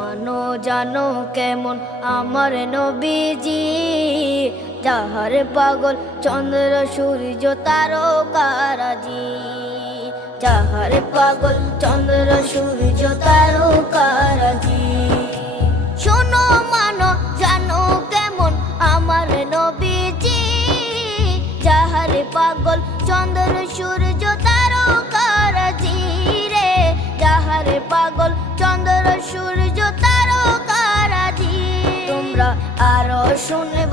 মানো জানো কেমন আমার নবীজি, যাহার পাগল চন্দ্র সূর্য তারকারাজি, যাহার পাগল চন্দ্র সূর্য তারকারাজি। শোনো মানো জানো কেমন আমার নবীজি, যাহার পাগল চন্দ্র সূর্য তারকারাজি রে, যাহার পাগল চন্দ্র সূর্য তারকারাজি। তোমরা আরো শুনবে